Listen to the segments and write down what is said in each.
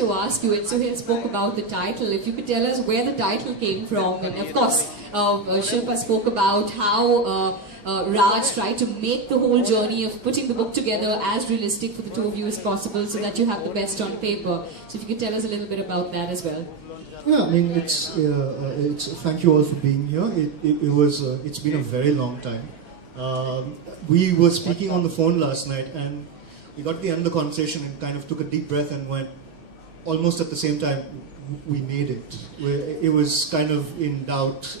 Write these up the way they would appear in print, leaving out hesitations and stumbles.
to ask you, and Suhail spoke about the title, if you could tell us where the title came from, and of course, Shilpa spoke about how Raj tried to make the whole journey of putting the book together as realistic for the two of you as possible so that you have the best on paper. So if you could tell us a little bit about that as well. Yeah, I mean, it's thank you all for being here. It's been a very long time. We were speaking on the phone last night, and we got to the end of the conversation and kind of took a deep breath and went, almost at the same time, we made it. It was kind of in doubt,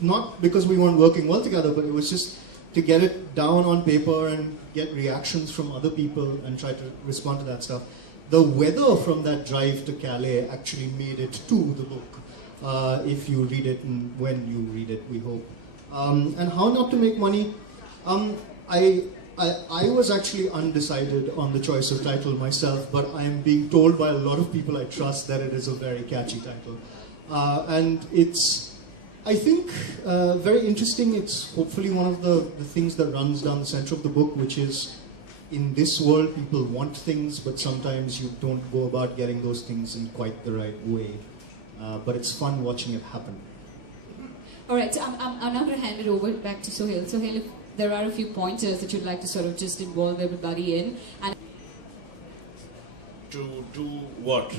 not because we weren't working well together, but it was just to get it down on paper and get reactions from other people and try to respond to that stuff. The weather from that drive to Calais actually made it to the book, if you read it and when you read it, we hope. And how not to make money? I was actually undecided on the choice of title myself, but I'm being told by a lot of people I trust that it is a very catchy title. And it's, I think, very interesting. It's hopefully one of the things that runs down the center of the book, which is, in this world, people want things, but sometimes you don't go about getting those things in quite the right way. But it's fun watching it happen. All right, so I'm now going to hand it over back to Suhail. Suhail, if there are a few pointers that you'd like to sort of just involve everybody in. And to do what?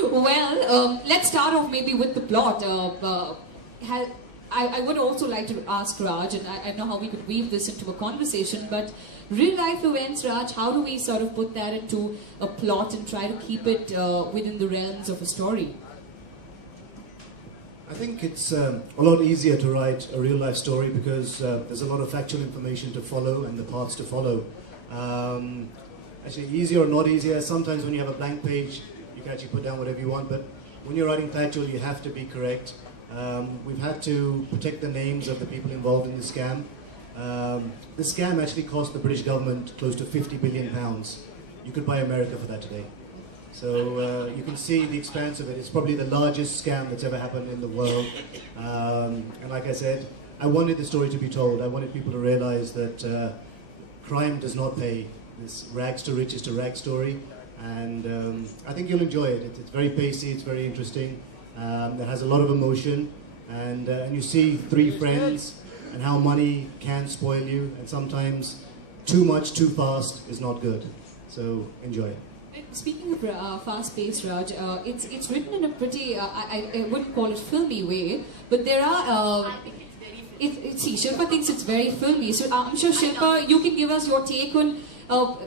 Well, let's start off maybe with the plot. I would also like to ask Raj, and I don't know how we could weave this into a conversation, but real life events, Raj, how do we sort of put that into a plot and try to keep it within the realms of a story? I think it's a lot easier to write a real life story because there's a lot of factual information to follow and the paths to follow. Actually, easier or not easier, sometimes when you have a blank page, you can actually put down whatever you want, but when you're writing factual, you have to be correct. We've had to protect the names of the people involved in the scam. This scam actually cost the British government close to £50 billion. You could buy America for that today. So you can see the expanse of it. It's probably the largest scam that's ever happened in the world. And like I said, I wanted the story to be told. I wanted people to realize that crime does not pay. This rags to riches to rags story. And I think you'll enjoy it. It's very pacey, it's very interesting. It has a lot of emotion. And you see three friends and how money can spoil you. And sometimes too much, too fast is not good. So enjoy it. Speaking of fast-paced, Raj, it's written in a pretty, I wouldn't call it filmy way, but there are... I think it's very filmy. See, Shilpa thinks it's very filmy, so I'm sure, Shilpa, you can give us your take on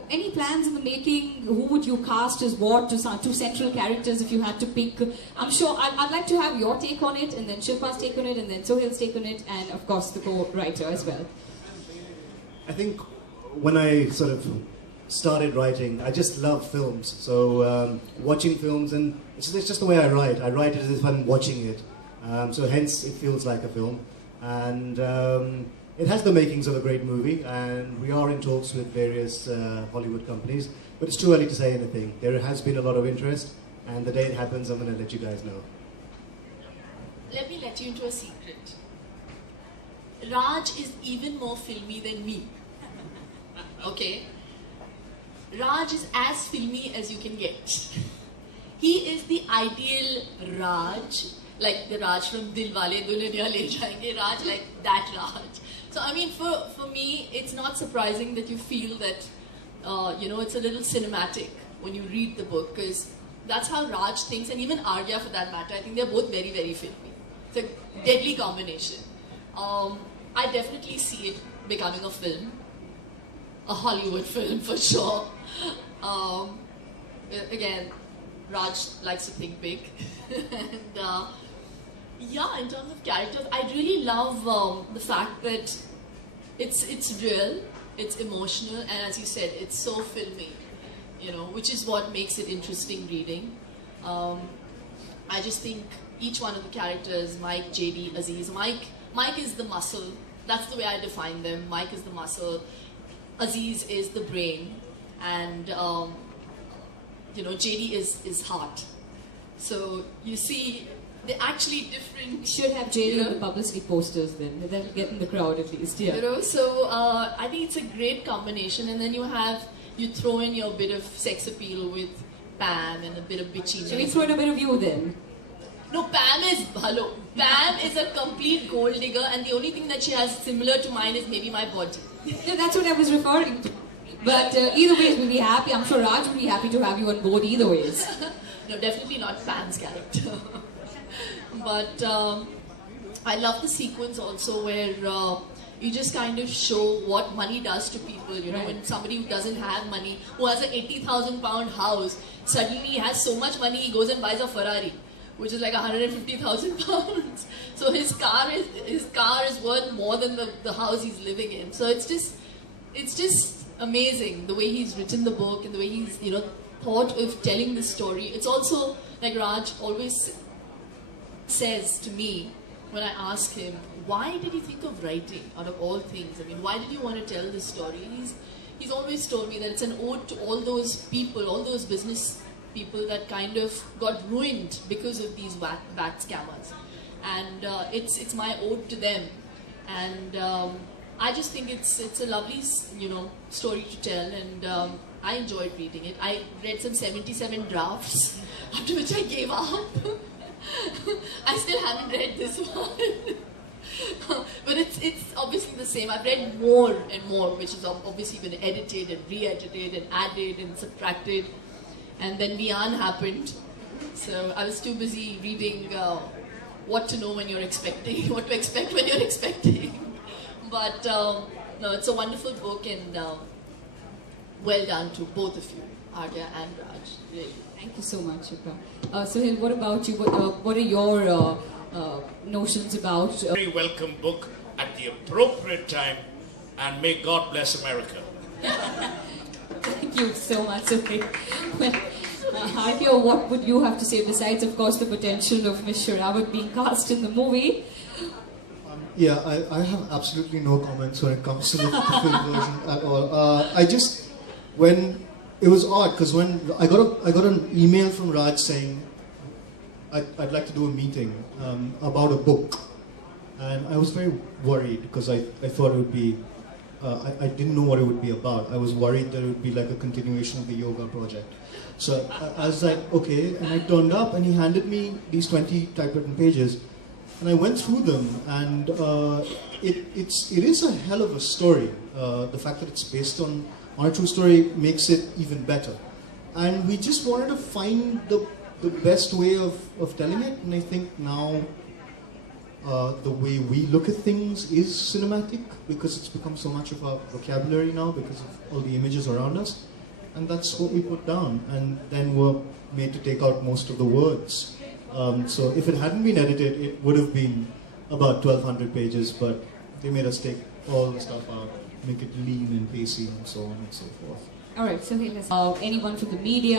any plans in the making. Who would you cast as what, two central characters if you had to pick? I'm sure, I'd like to have your take on it, and then Shilpa's take on it, and then Suhail's take on it, and of course the co-writer as well. I think when I sort of started writing, I just love films. So watching films, and it's just the way I write. I write it as if I'm watching it. So hence it feels like a film. And it has the makings of a great movie, and we are in talks with various Hollywood companies, but it's too early to say anything. There has been a lot of interest, and the day it happens, I'm going to let you guys know. Let me let you into a secret. Raj is even more filmy than me. Okay? Raj is as filmy as you can get. He is the ideal Raj, like the Raj from Dilwale Dulhaniya Le Jayenge, Raj like that Raj. So I mean, for me, it's not surprising that you feel that, it's a little cinematic when you read the book, because that's how Raj thinks, and even Arya for that matter. I think they're both very, very filmy. It's a deadly combination. I definitely see it becoming a film. A Hollywood film for sure. Again, Raj likes to think big. And yeah, in terms of characters, I really love the fact that it's real, it's emotional, and as you said, it's so filmy, which is what makes it interesting reading. I just think each one of the characters, Mike, JD, Aziz, Mike is the muscle. That's the way I define them. Mike is the muscle. Aziz is the brain, and JD is heart. So you see, they're actually different. Should have JD on the publicity posters then. That'll get in the crowd at least. Yeah. So I think it's a great combination, and then you throw in your bit of sex appeal with Pam and a bit of bitchiness. Shall we throw in a bit of you then? No, Pam is a complete gold digger, and the only thing that she has similar to mine is maybe my body. Yeah, that's what I was referring to. But either way, we'll be happy. I'm sure Raj will be happy to have you on board either ways. No, definitely not Pam's character. But I love the sequence also where you just kind of show what money does to people. You know, Right. when somebody who doesn't have money, who has an 80,000 pound house, suddenly he has so much money, he goes and buys a Ferrari, which is like 150,000 pounds. So his car is worth more than the house he's living in. So it's just amazing the way he's written the book and the way he's thought of telling the story. It's also like Raj always says to me when I ask him, why did you think of writing out of all things? I mean, why did you want to tell this story? He's always told me that it's an ode to all those people, all those business people that kind of got ruined because of these VAT scammers. And it's my ode to them. And I just think it's a lovely, story to tell, and I enjoyed reading it. I read some 77 drafts, after which I gave up. I still haven't read this one. But it's obviously the same. I've read more and more, which has obviously been edited and re-edited and added and subtracted. And then Mian happened. So I was too busy reading what to know when you're expecting, what to expect when you're expecting. But no, it's a wonderful book, and well done to both of you, Arya and Raj. Really. Thank you so much, Shilpa. Sohail, what about you? What are your notions about... Very welcome book at the appropriate time, and may God bless America. Thank you so much, Sohail. Well, Arya, what would you have to say besides, of course, the potential of Miss Sherawat being cast in the movie? Yeah, I have absolutely no comments when it comes to the film version at all. When it was odd, because when I got an email from Raj saying I'd like to do a meeting about a book, and I was very worried because I thought it would be I didn't know what it would be about. I was worried that it would be like a continuation of the yoga project. So I was like, okay, and I turned up and he handed me these 20 typewritten pages. And I went through them, and it is a hell of a story. The fact that it's based on a true story makes it even better. And we just wanted to find the best way of telling it, and I think now the way we look at things is cinematic, because it's become so much of our vocabulary now because of all the images around us. And that's what we put down, and then we're made to take out most of the words. So if it hadn't been edited, it would have been about 1,200 pages, but they made us take all the stuff out, make it lean and pacey and so on and so forth. All right, so anyone from the media?